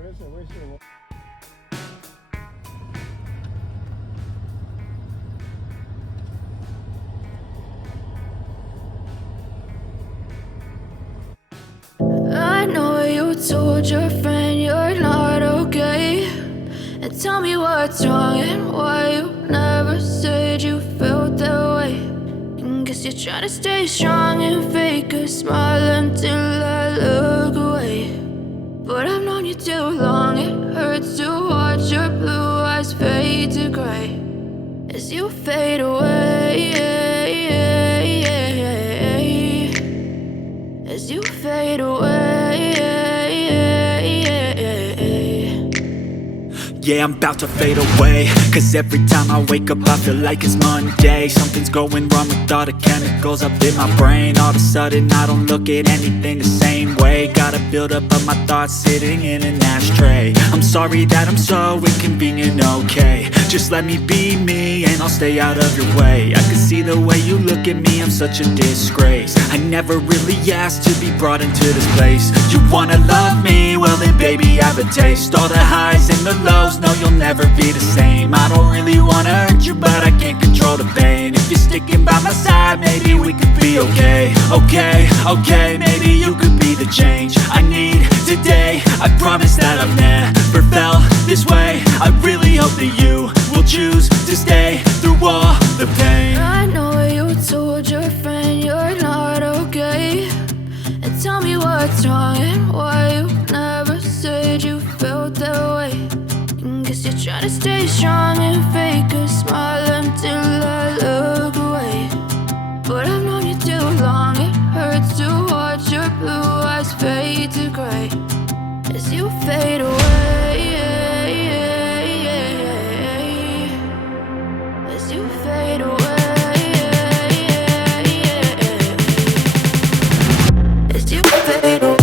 I know you told your friend you're not okay, and tell me what's wrong and why you never said you felt that way. And guess you're trying to stay strong and fake a smile until I look away. But I've known you too long, it hurts to watch your blue eyes fade to gray as you fade away, as you fade away. Yeah, I'm about to fade away, cause every time I wake up I feel like it's Monday. Something's going wrong with all the chemicals up in my brain. All of a sudden I don't look at anything the same way. Gotta build up of my thoughts sitting in an ashtray. I'm sorry that I'm so inconvenient, okay. Just let me be me and I'll stay out of your way. I can see the way you look at me, I'm such a disgrace. I never really asked to be brought into this place. You wanna love me? Well then baby have a taste. All the highs and the lows, no you'll never be the same. I don't really wanna hurt you but I can't control the pain. If you're sticking by my side maybe we could be okay. Okay, maybe you could be the change I need today. I promise that I've never felt this way. I really hope that you will choose to stay through all the pain. I know you told your friend you're not okay, and tell me what's wrong and why you never said you felt that way. And guess you're trying to stay strong and fake a smile until I look away. But I've known you too long, it hurts to watch your blue eyes fade to gray as you fade away, as you fade away, as you fade away.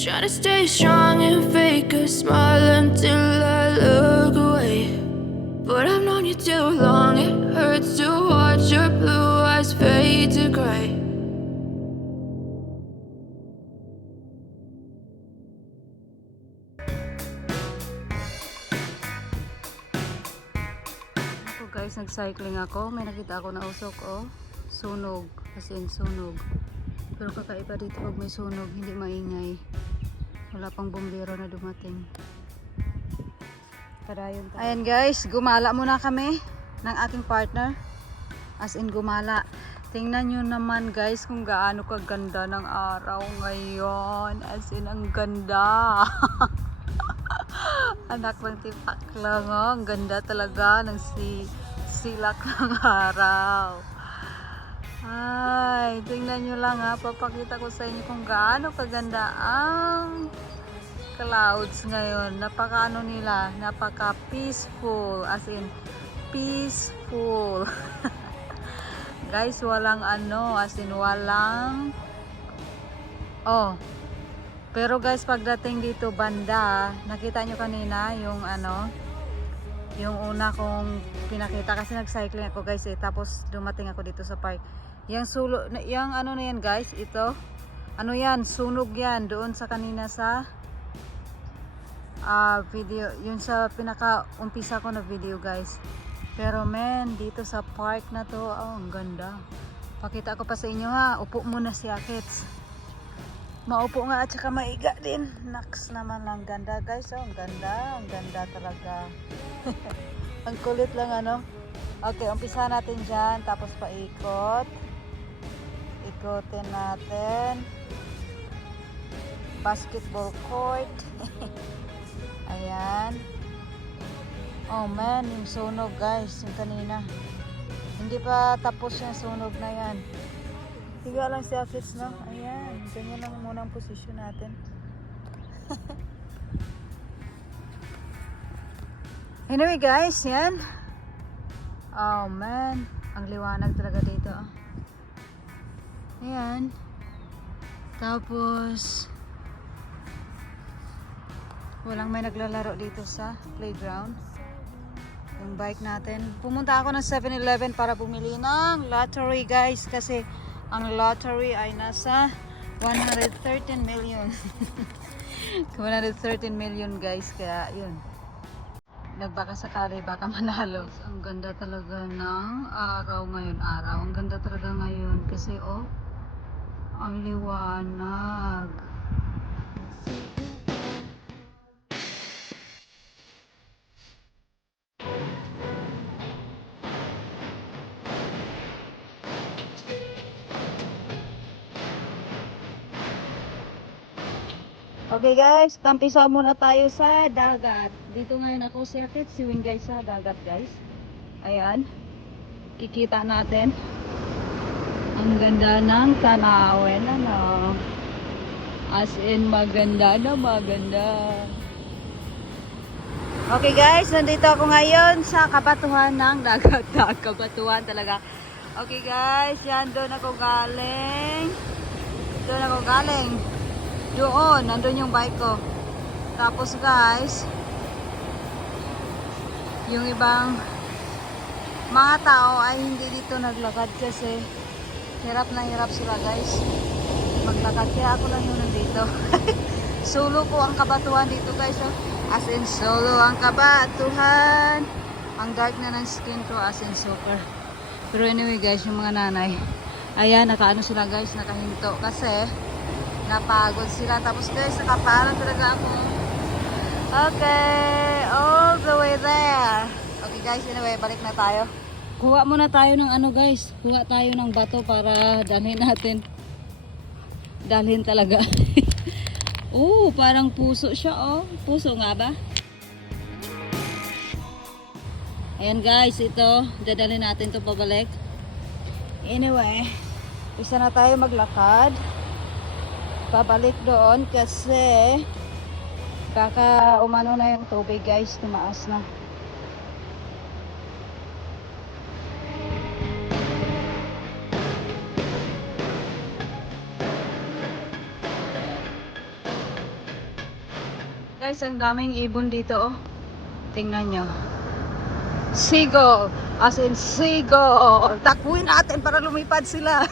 Try to stay strong and fake a smile until I look away. But I've known you too long, it hurts to watch your blue eyes fade to gray. Ako guys, nag-cycling ako. May nakita ako na usok, oh. Sunog, as in sunog. Pero kakaiba dito pag may sunog, hindi maingay. Wala pang bumbero na dumating. Kadayon tayo. Ayan guys, gumala muna kami ng aking partner. As in gumala. Tingnan nyo naman guys kung gaano kaganda ng araw ngayon. As in ang ganda. Anak ng tipak lang, oh. Ang ganda talaga ng silak ng araw. Ay, tingnan nyo lang ha. Papakita ko sa inyo kung gaano kaganda ang clouds ngayon. Napaka ano nila, napaka peaceful. As in, peaceful. Guys, walang ano, as in walang... Oh, pero guys, pagdating dito banda, nakita nyo kanina yung ano, yung una kong pinakita kasi nag-cycling ako guys eh, tapos dumating ako dito sa park. Yung sulo, yung ano na yan guys, ito, ano yan, sunog yan, doon sa kanina sa video, yun sa pinaka-umpisa ko na video guys. Pero men, dito sa park na to, oh, ang ganda. Pakita ko pa sa inyo ha, upo muna si Akits. Maupo nga at saka maiga din. Naks naman lang, ganda guys, oh, ang ganda talaga. Ang kulit lang ano. Okay, umpisa natin dyan, tapos paikot. Ikotin natin. Basketball court. Ayan. Oh man, yung sunog guys, yung kanina. Hindi pa tapos yung sunog na yan. Higa lang si Akits, no? Ayan, ganyan lang muna ang posisyon natin. Anyway guys, yan. Oh man, ang liwanag talaga dito. Ayan. Tapos walang may naglalaro dito sa playground. Yung bike natin. Pumunta ako ng 7-Eleven para bumili ng lottery guys, kasi ang lottery ay nasa 113 million. 113 million guys, kaya yun. Nagbaka sakali, baka manalo. Ang ganda talaga ng araw ngayon. Ang ganda talaga ngayon kasi oh, ang liwanag. Okay guys, tampisa muna tayo sa dagat. Dito ngayon ako si Akits, siwing guys sa dagat guys. Ayan, kikita natin ang ganda ng tanawin, ano. As in maganda na maganda. Okay guys, nandito ako ngayon sa kabatuhan ng dagat. Kabatuhan talaga. Okay guys, yan, doon ako galing. Doon, nandun yung bike ko. Tapos guys, yung ibang mga tao ay hindi dito naglakad kasi hirap na hirap sila guys maglakad, kaya ako lang yung nandito. Solo ko ang kabatuhan dito guys, oh. As in solo ang kabatuhan. Ang dark na ng skin ko, as in super. Pero anyway guys, yung mga nanay, ayan, nakaano sila guys, nakahinto kasi napagod sila. Tapos guys, nakaparang talaga ako. Okay, all the way there. Okay guys, anyway, balik na tayo. Kuha muna tayo ng ano guys, kuha tayo ng bato para dalhin natin. Dalhin talaga. Oh, parang puso siya, oh. Puso nga ba? Ayan guys, ito, dadalhin natin to pabalik. Anyway, isa na tayo maglakad pabalik doon kasi baka umano na yung tubig guys, tumaas na. Guys, ang daming ibon dito, oh. Tingnan nyo. Seagull, as in seagull. Takbuhin natin para lumipad sila.